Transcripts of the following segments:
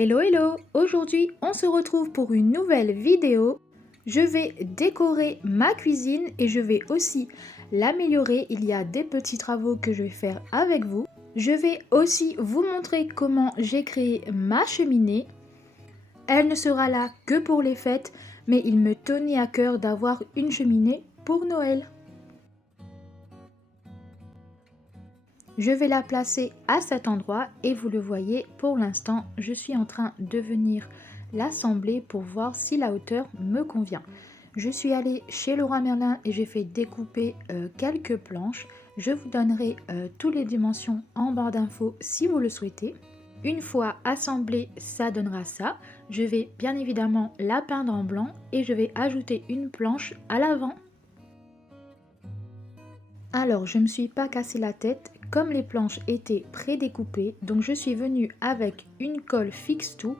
Hello hello! Aujourd'hui on se retrouve pour une nouvelle vidéo. Je vais décorer ma cuisine et je vais aussi l'améliorer. Il y a des petits travaux que je vais faire avec vous. Je vais aussi vous montrer comment j'ai créé ma cheminée. Elle ne sera là que pour les fêtes, mais il me tenait à cœur d'avoir une cheminée pour Noël. Je vais la placer à cet endroit et vous le voyez, pour l'instant, je suis en train de venir l'assembler pour voir si la hauteur me convient. Je suis allée chez Leroy Merlin et j'ai fait découper quelques planches. Je vous donnerai toutes les dimensions en barre d'infos si vous le souhaitez. Une fois assemblée, ça donnera ça. Je vais bien évidemment la peindre en blanc et je vais ajouter une planche à l'avant. Alors, je ne me suis pas cassé la tête. Comme les planches étaient pré-découpées, donc je suis venue avec une colle fixe-tout,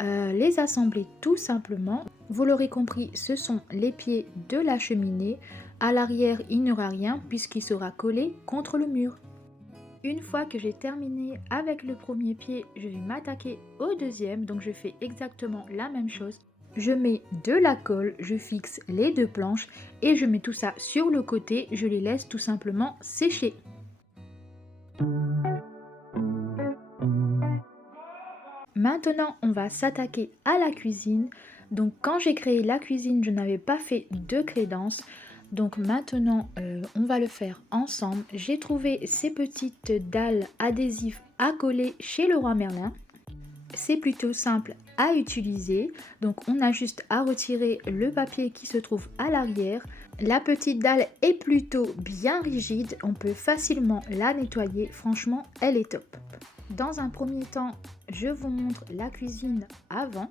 les assembler tout simplement. Vous l'aurez compris, ce sont les pieds de la cheminée. À l'arrière, il n'y aura rien puisqu'il sera collé contre le mur. Une fois que j'ai terminé avec le premier pied, je vais m'attaquer au deuxième. Donc je fais exactement la même chose. Je mets de la colle, je fixe les deux planches et je mets tout ça sur le côté. Je les laisse tout simplement sécher. Maintenant, on va s'attaquer à la cuisine. Donc quand j'ai créé la cuisine, je n'avais pas fait de crédence. Donc maintenant, on va le faire ensemble. J'ai trouvé ces petites dalles adhésives à coller chez Leroy Merlin. C'est plutôt simple à utiliser. Donc on a juste à retirer le papier qui se trouve à l'arrière. La petite dalle est plutôt bien rigide. On peut facilement la nettoyer. Franchement, elle est top. Dans un premier temps, je vous montre la cuisine avant.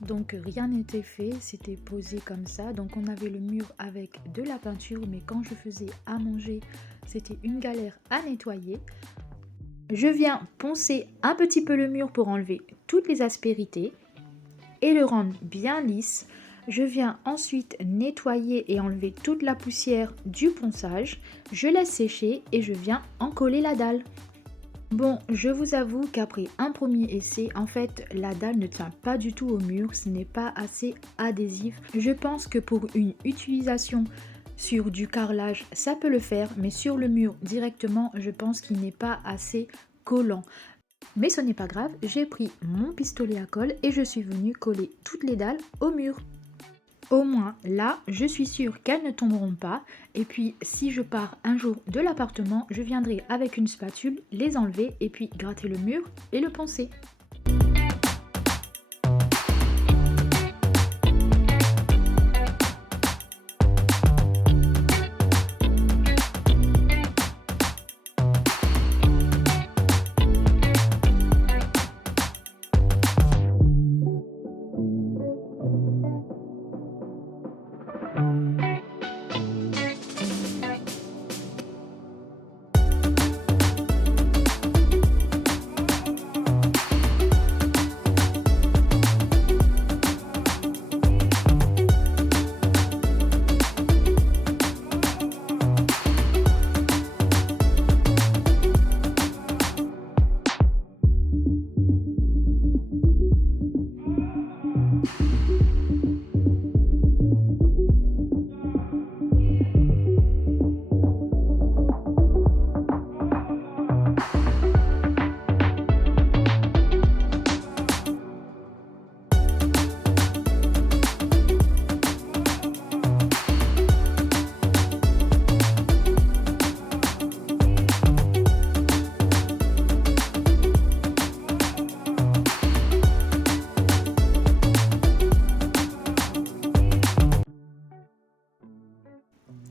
Donc rien n'était fait, c'était posé comme ça. Donc on avait le mur avec de la peinture, mais quand je faisais à manger, c'était une galère à nettoyer. Je viens poncer un petit peu le mur pour enlever toutes les aspérités et le rendre bien lisse. Je viens ensuite nettoyer et enlever toute la poussière du ponçage. Je laisse sécher et je viens en coller la dalle. Bon, je vous avoue qu'après un premier essai, en fait, la dalle ne tient pas du tout au mur, ce n'est pas assez adhésif. Je pense que pour une utilisation sur du carrelage, ça peut le faire, mais sur le mur directement, je pense qu'il n'est pas assez collant. Mais ce n'est pas grave, j'ai pris mon pistolet à colle et je suis venue coller toutes les dalles au mur. Au moins là, je suis sûre qu'elles ne tomberont pas. Et puis si je pars un jour de l'appartement, je viendrai avec une spatule les enlever et puis gratter le mur et le poncer.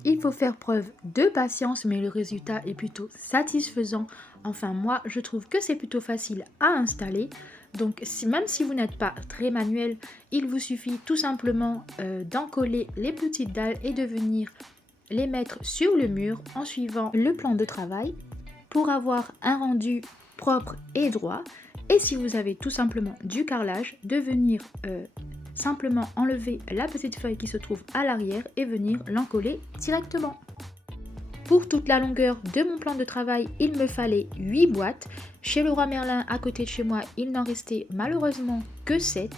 Il faut faire preuve de patience, mais le résultat est plutôt satisfaisant. Enfin, moi, je trouve que c'est plutôt facile à installer. Donc, même si vous n'êtes pas très manuel, il vous suffit tout simplement d'en coller les petites dalles et de venir les mettre sur le mur en suivant le plan de travail pour avoir un rendu propre et droit. Et si vous avez tout simplement du carrelage, de venir simplement enlever la petite feuille qui se trouve à l'arrière et venir l'encoller directement. pour toute la longueur de mon plan de travail, il me fallait 8 boîtes. Chez Leroy Merlin, à côté de chez moi, il n'en restait malheureusement que 7.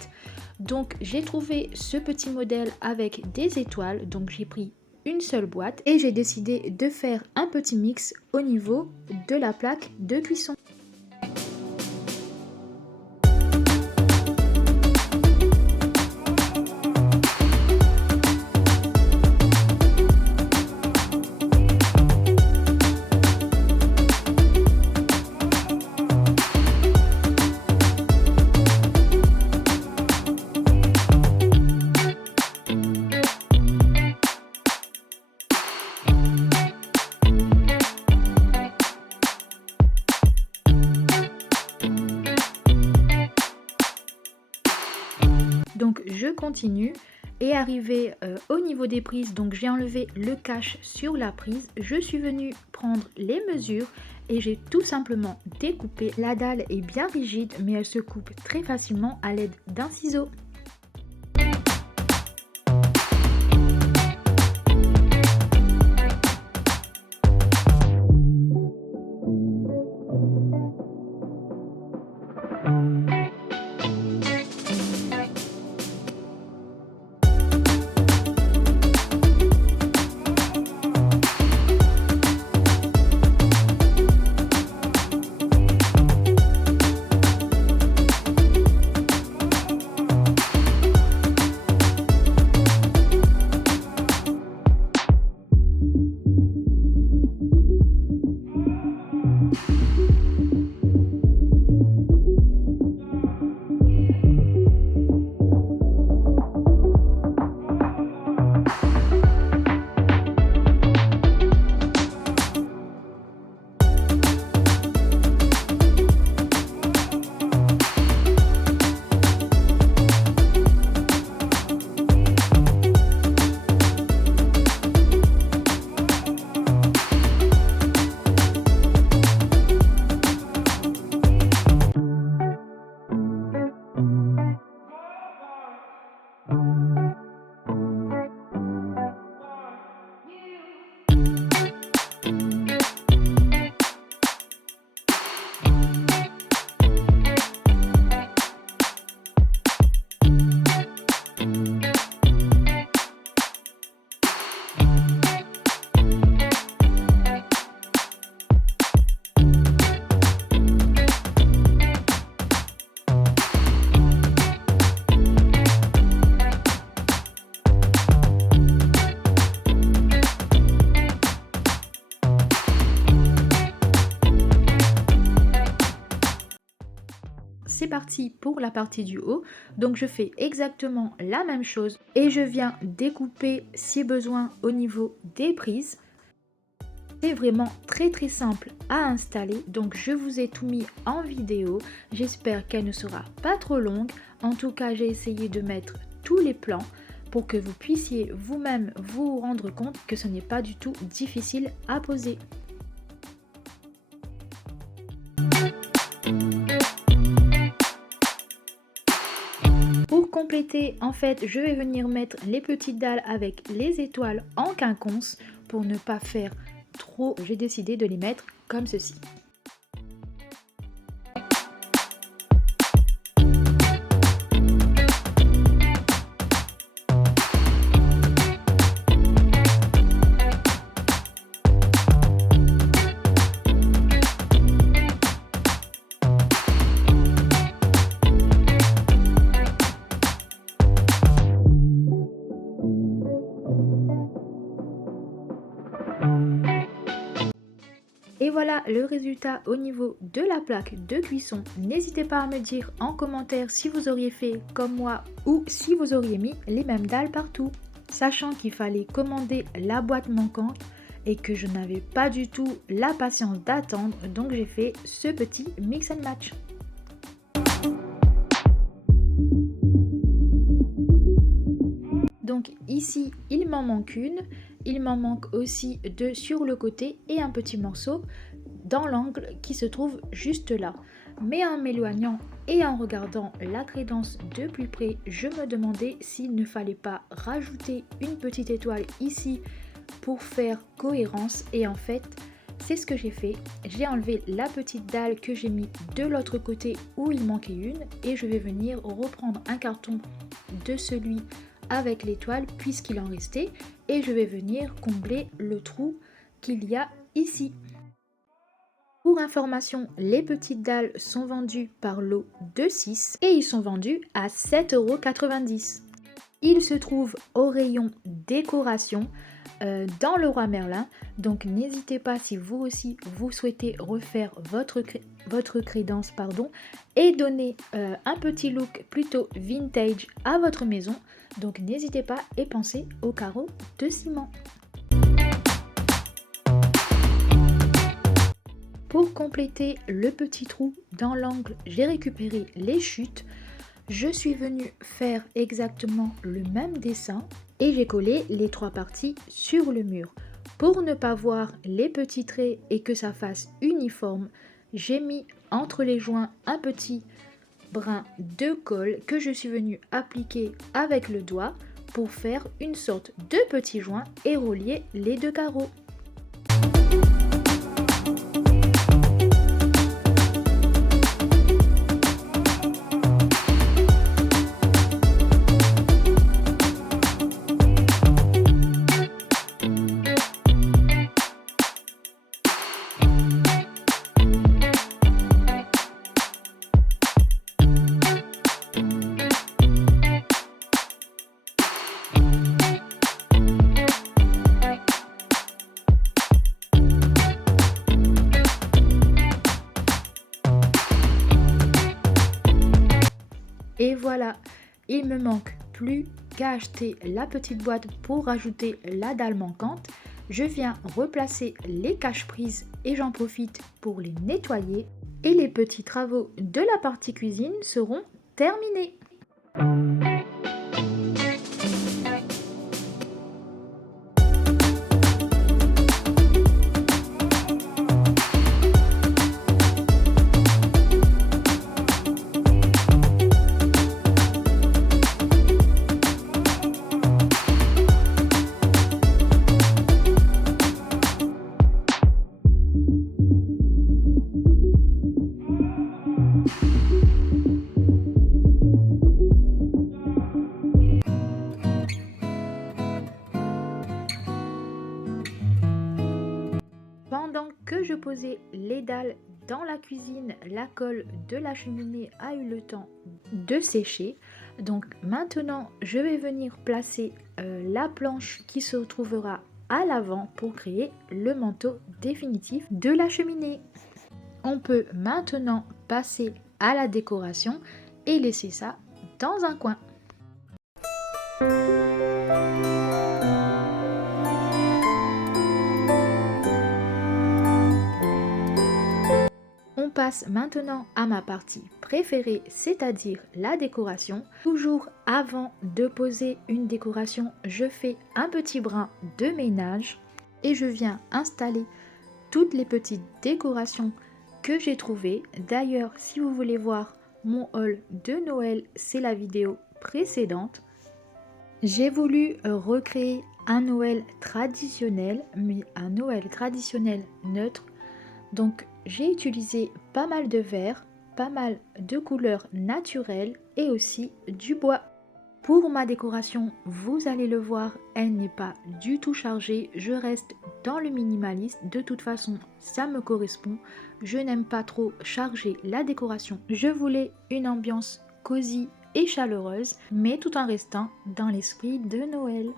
Donc j'ai trouvé ce petit modèle avec des étoiles, donc j'ai pris une seule boîte et j'ai décidé de faire un petit mix au niveau de la plaque de cuisson. Donc je continue et arrivé au niveau des prises, donc j'ai enlevé le cache sur la prise. Je suis venue prendre les mesures et j'ai tout simplement découpé. La dalle est bien rigide mais elle se coupe très facilement à l'aide d'un ciseau. C'est parti pour la partie du haut, donc je fais exactement la même chose et je viens découper si besoin au niveau des prises. C'est vraiment très simple à installer, donc je vous ai tout mis en vidéo. J'espère qu'elle ne sera pas trop longue. En tout cas, j'ai essayé de mettre tous les plans pour que vous puissiez vous-même vous rendre compte que ce n'est pas du tout difficile à poser. Pour compléter, en fait, je vais venir mettre les petites dalles avec les étoiles en quinconce pour ne pas faire trop. J'ai décidé de les mettre comme ceci. Et voilà le résultat au niveau de la plaque de cuisson. N'hésitez pas à me dire en commentaire si vous auriez fait comme moi ou si vous auriez mis les mêmes dalles partout. Sachant qu'il fallait commander la boîte manquante et que je n'avais pas du tout la patience d'attendre, donc j'ai fait ce petit mix and match. Donc ici il m'en manque une, il m'en manque aussi deux sur le côté et un petit morceau dans l'angle qui se trouve juste là. Mais en m'éloignant et en regardant la crédence de plus près, je me demandais s'il ne fallait pas rajouter une petite étoile ici pour faire cohérence et en fait c'est ce que j'ai fait. J'ai enlevé la petite dalle que j'ai mis de l'autre côté où il manquait une et je vais venir reprendre un carton de celui avec l'étoile puisqu'il en restait et je vais venir combler le trou qu'il y a ici. Pour information, les petites dalles sont vendues par lot de 6 et ils sont vendus à 7,90 €. Il se trouve au rayon décoration dans le Roi Merlin. Donc n'hésitez pas si vous aussi vous souhaitez refaire votre crédence et donner un petit look plutôt vintage à votre maison. Donc n'hésitez pas et pensez aux carreaux de ciment. Pour compléter le petit trou dans l'angle, j'ai récupéré les chutes. Je suis venue faire exactement le même dessin et j'ai collé les 3 parties sur le mur. Pour ne pas voir les petits traits et que ça fasse uniforme, j'ai mis entre les joints un petit brin de colle que je suis venue appliquer avec le doigt pour faire une sorte de petit joint et relier les 2 carreaux. Et voilà, il me manque plus qu'à acheter la petite boîte pour rajouter la dalle manquante. Je viens replacer les cache-prises et j'en profite pour les nettoyer. Et les petits travaux de la partie cuisine seront terminés. Pendant que je posais les dalles dans la cuisine, la colle de la cheminée a eu le temps de sécher. Donc maintenant, je vais venir placer la planche qui se trouvera à l'avant pour créer le manteau définitif de la cheminée. On peut maintenant passer à la décoration et laisser ça dans un coin. On passe maintenant à ma partie préférée, c'est-à-dire la décoration. Toujours avant de poser une décoration, je fais un petit brin de ménage et je viens installer toutes les petites décorations que j'ai trouvées. D'ailleurs, si vous voulez voir mon haul de Noël, c'est la vidéo précédente. J'ai voulu recréer un Noël traditionnel, mais un Noël traditionnel neutre. Donc j'ai utilisé pas mal de verre, pas mal de couleurs naturelles et aussi du bois. Pour ma décoration, vous allez le voir, elle n'est pas du tout chargée. Je reste dans le minimaliste. De toute façon, ça me correspond. Je n'aime pas trop charger la décoration. Je voulais une ambiance cosy et chaleureuse, mais tout en restant dans l'esprit de Noël.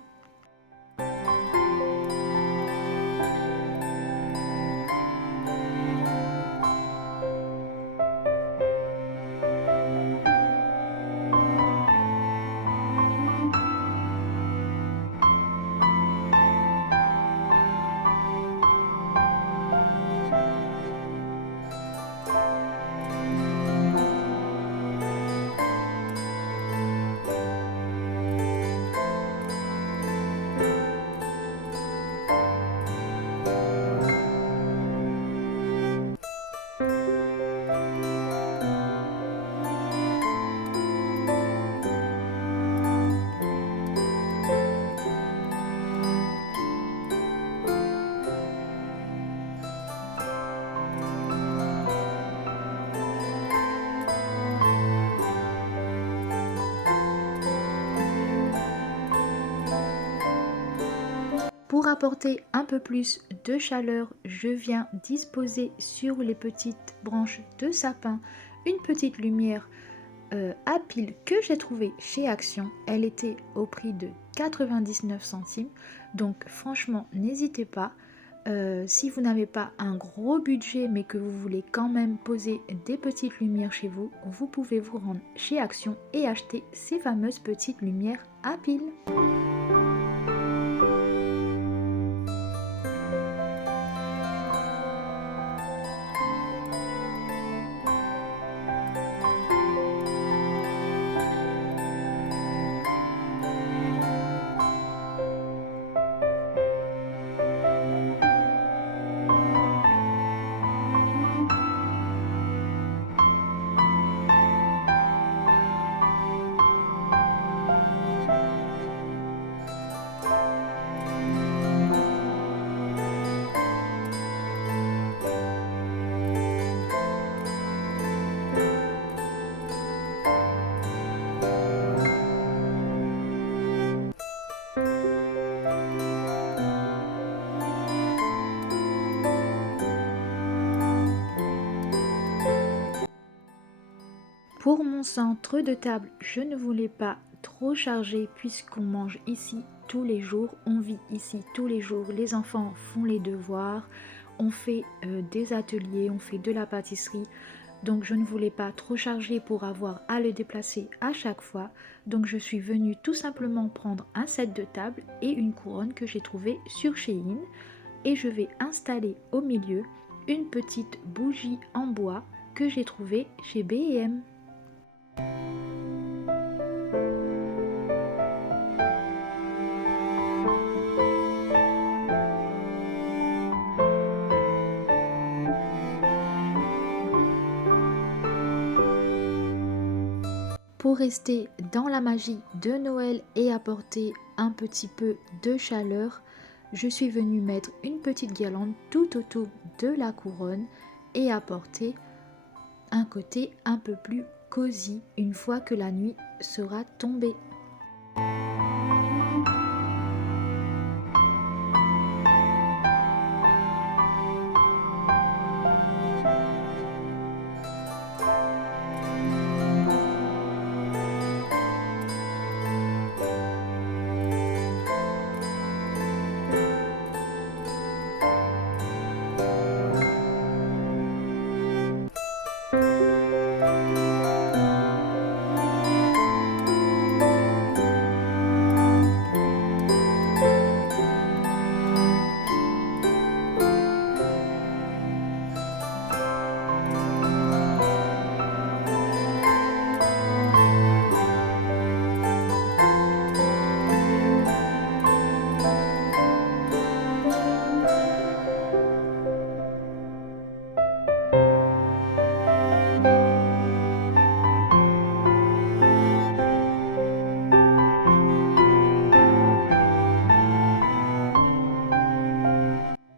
Pour apporter un peu plus de chaleur, je viens disposer sur les petites branches de sapin une petite lumière à pile que j'ai trouvée chez Action. Elle était au prix de 99 centimes. Donc franchement, n'hésitez pas. Si vous n'avez pas un gros budget mais que vous voulez quand même poser des petites lumières chez vous, vous pouvez vous rendre chez Action et acheter ces fameuses petites lumières à pile. Pour mon centre de table, je ne voulais pas trop charger puisqu'on mange ici tous les jours, on vit ici tous les jours, les enfants font les devoirs, on fait des ateliers, on fait de la pâtisserie. Donc je ne voulais pas trop charger pour avoir à le déplacer à chaque fois. Donc je suis venue tout simplement prendre un set de table et une couronne que j'ai trouvée sur Shein. Et je vais installer au milieu une petite bougie en bois que j'ai trouvée chez B&M. Pour rester dans la magie de Noël et apporter un petit peu de chaleur, je suis venue mettre une petite guirlande tout autour de la couronne et apporter un côté un peu plus cosy une fois que la nuit sera tombée.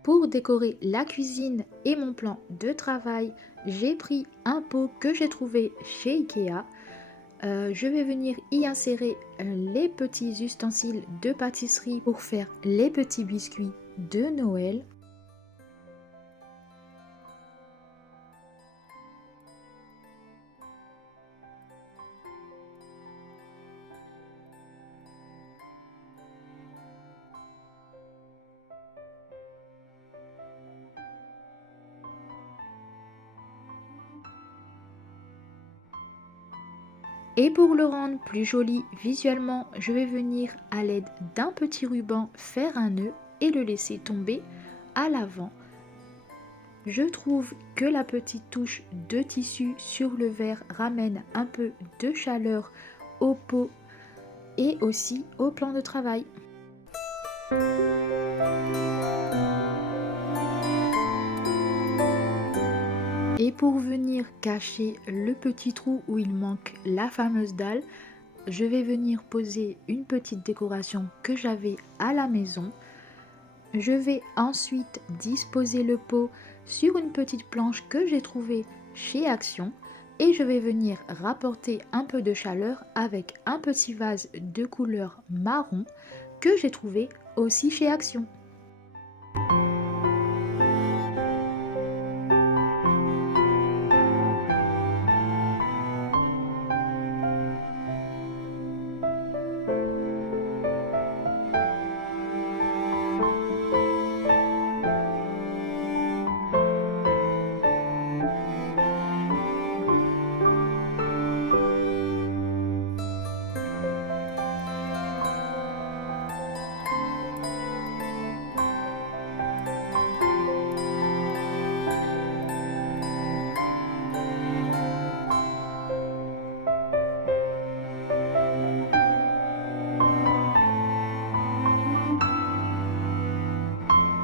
Pour décorer la cuisine et mon plan de travail, j'ai pris un pot que j'ai trouvé chez Ikea. Je vais venir y insérer les petits ustensiles de pâtisserie pour faire les petits biscuits de Noël. Et pour le rendre plus joli visuellement, je vais venir à l'aide d'un petit ruban faire un nœud et le laisser tomber à l'avant. Je trouve que la petite touche de tissu sur le verre ramène un peu de chaleur au pot et aussi au plan de travail. Et pour venir cacher le petit trou où il manque la fameuse dalle, je vais venir poser une petite décoration que j'avais à la maison. Je vais ensuite disposer le pot sur une petite planche que j'ai trouvée chez Action et je vais venir rapporter un peu de chaleur avec un petit vase de couleur marron que j'ai trouvé aussi chez Action.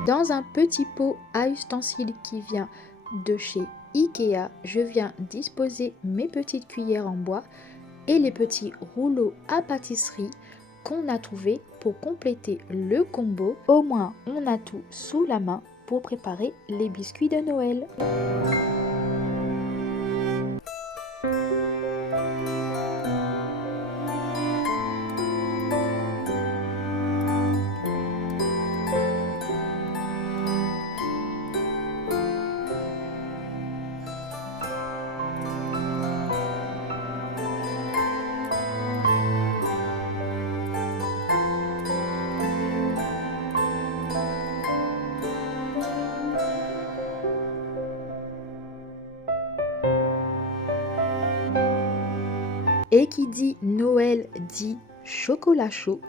Dans un petit pot à ustensiles qui vient de chez Ikea, je viens disposer mes petites cuillères en bois et les petits rouleaux à pâtisserie qu'on a trouvés pour compléter le combo. Au moins, on a tout sous la main pour préparer les biscuits de Noël. Et qui dit Noël dit chocolat chaud.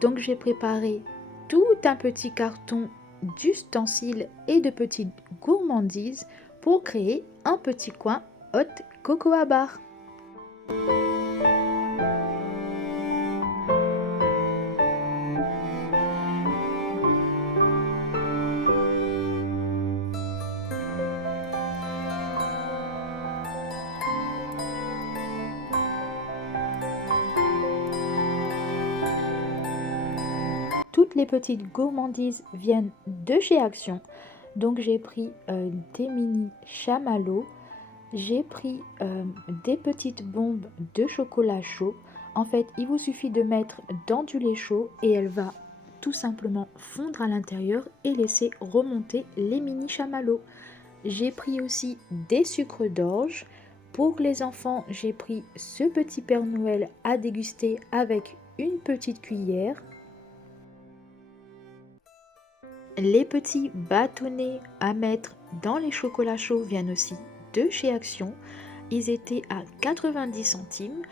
Donc j'ai préparé tout un petit carton d'ustensiles et de petites gourmandises pour créer un petit coin hot cocoa bar. Toutes les petites gourmandises viennent de chez Action. Donc j'ai pris des mini chamallows, j'ai pris des petites bombes de chocolat chaud. En fait, il vous suffit de mettre dans du lait chaud et elle va tout simplement fondre à l'intérieur et laisser remonter les mini chamallows. J'ai pris aussi des sucres d'orge. Pour les enfants, j'ai pris ce petit Père Noël à déguster avec une petite cuillère. Les petits bâtonnets à mettre dans les chocolats chauds viennent aussi de chez Action. Ils étaient à 90 centimes.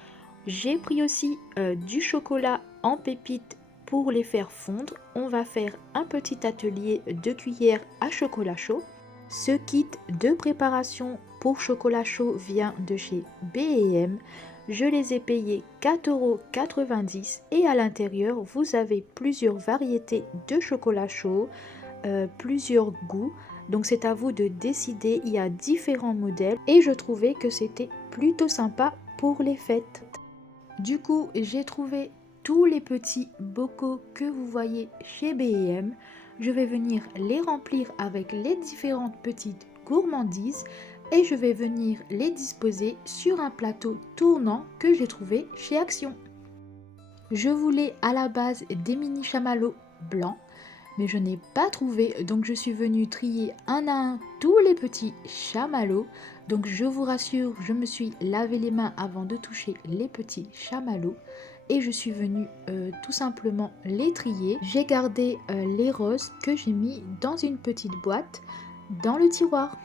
J'ai pris aussi du chocolat en pépites pour les faire fondre. On va faire un petit atelier de cuillères à chocolat chaud. Ce kit de préparation pour chocolat chaud vient de chez B&M. Je les ai payés 4,90 € et à l'intérieur vous avez plusieurs variétés de chocolat chaud, plusieurs goûts. Donc c'est à vous de décider, il y a différents modèles et je trouvais que c'était plutôt sympa pour les fêtes. Du coup, j'ai trouvé tous les petits bocaux que vous voyez chez B&M. Je vais venir les remplir avec les différentes petites gourmandises et je vais venir les disposer sur un plateau tournant que j'ai trouvé chez Action. Je voulais à la base des mini chamallows blancs, mais je n'ai pas trouvé, donc je suis venue trier un à un tous les petits chamallows. Donc je vous rassure, je me suis lavé les mains avant de toucher les petits chamallows et je suis venue tout simplement les trier. J'ai gardé les roses que j'ai mis dans une petite boîte dans le tiroir.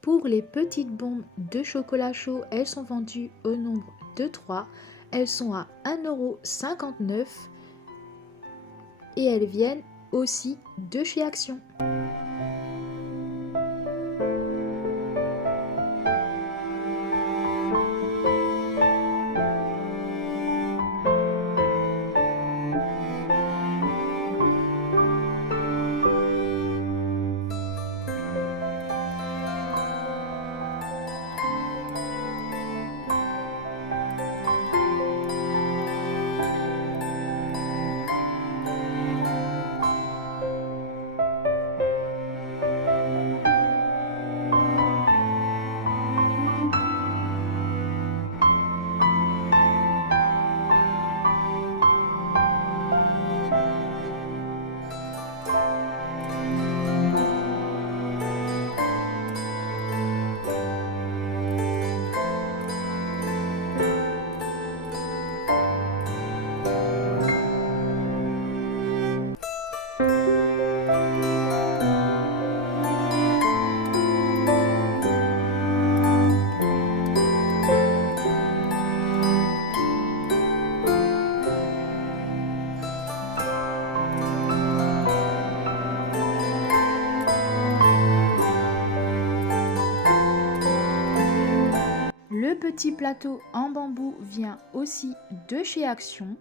Pour les petites bombes de chocolat chaud, elles sont vendues au nombre de 3. Elles sont à 1,59 € et elles viennent aussi de chez Action. petit plateau en bambou vient aussi de chez Action.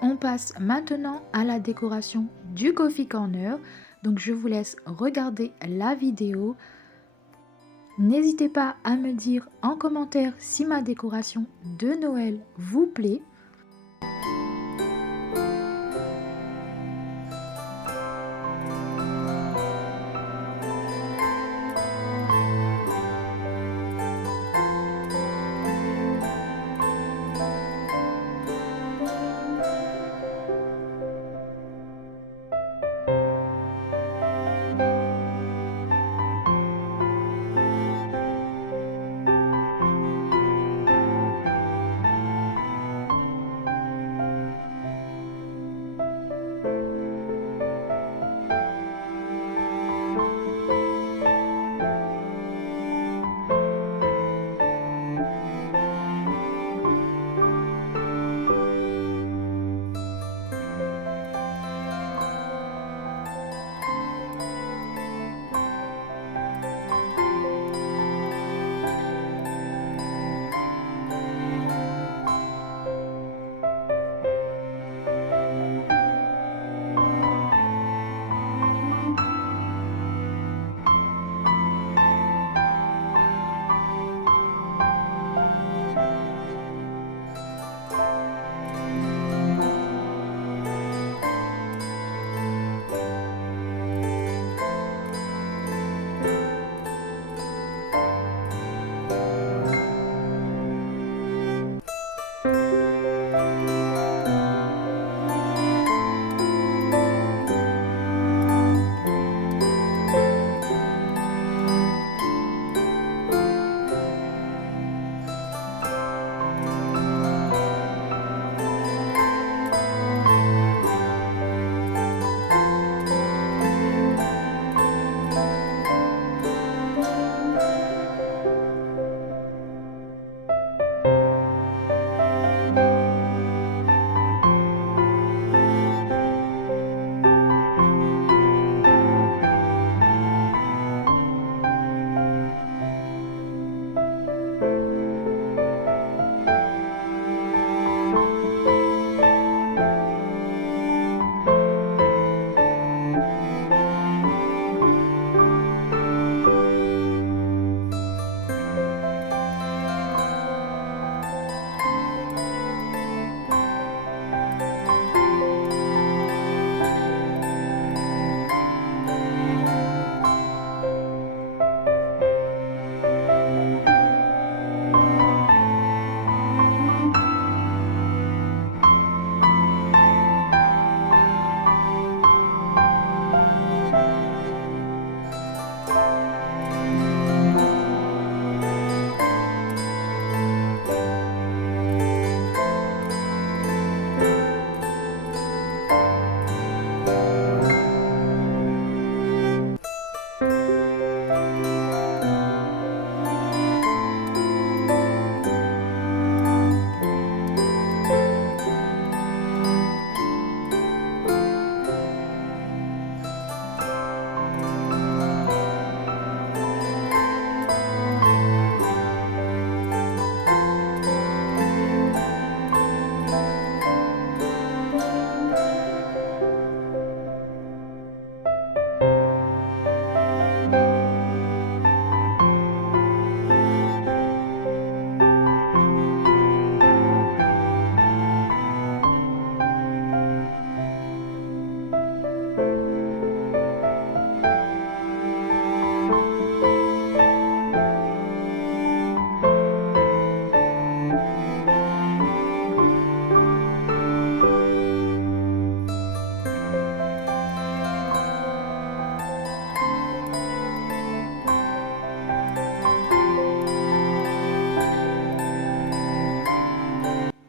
On passe maintenant à la décoration du Coffee Corner. Donc je vous laisse regarder la vidéo. N'hésitez pas à me dire en commentaire si ma décoration de Noël vous plaît.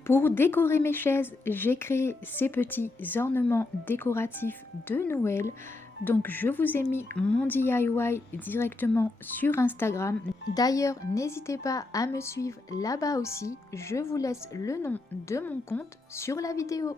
Pour décorer mes chaises, j'ai créé ces petits ornements décoratifs de Noël. Donc je vous ai mis mon DIY directement sur Instagram. D'ailleurs, n'hésitez pas à me suivre là-bas aussi. Je vous laisse le nom de mon compte sur la vidéo.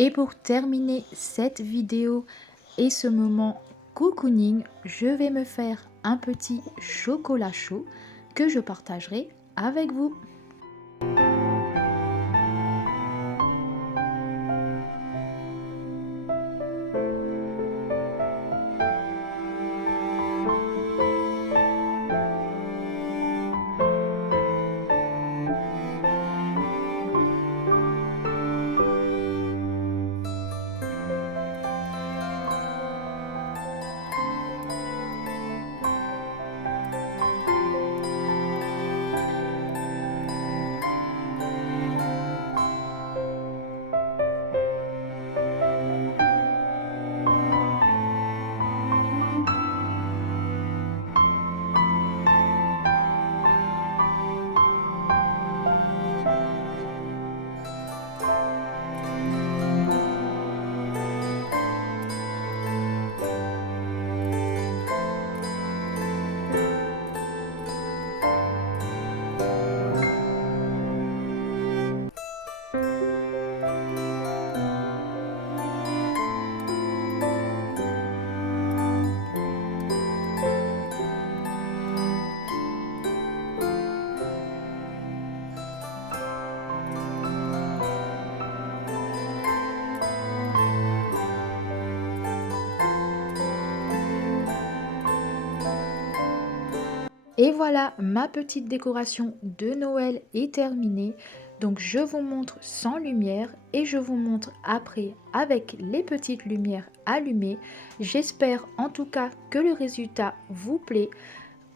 Et pour terminer cette vidéo et ce moment cocooning, je vais me faire un petit chocolat chaud que je partagerai avec vous. Et voilà, ma petite décoration de Noël est terminée. Donc je vous montre sans lumière et je vous montre après avec les petites lumières allumées. J'espère en tout cas que le résultat vous plaît,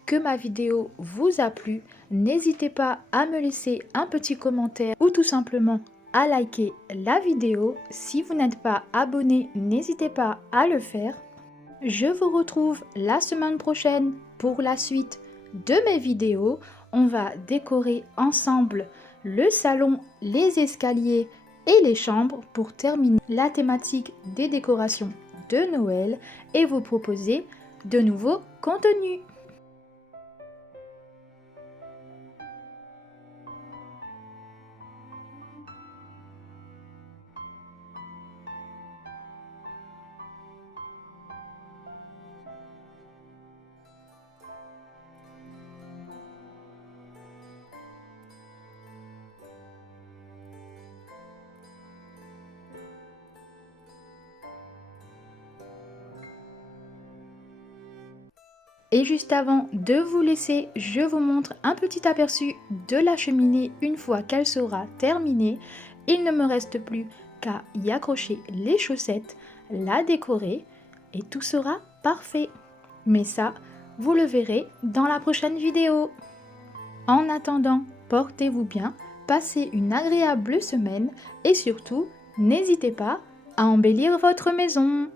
que ma vidéo vous a plu. N'hésitez pas à me laisser un petit commentaire ou tout simplement à liker la vidéo. Si vous n'êtes pas abonné, n'hésitez pas à le faire. Je vous retrouve la semaine prochaine pour la suite de mes vidéos. On va décorer ensemble le salon, les escaliers et les chambres pour terminer la thématique des décorations de Noël et vous proposer de nouveaux contenus. Et juste avant de vous laisser, je vous montre un petit aperçu de la cheminée une fois qu'elle sera terminée. Il ne me reste plus qu'à y accrocher les chaussettes, la décorer et tout sera parfait. Mais ça, vous le verrez dans la prochaine vidéo. En attendant, portez-vous bien, passez une agréable semaine et surtout, n'hésitez pas à embellir votre maison.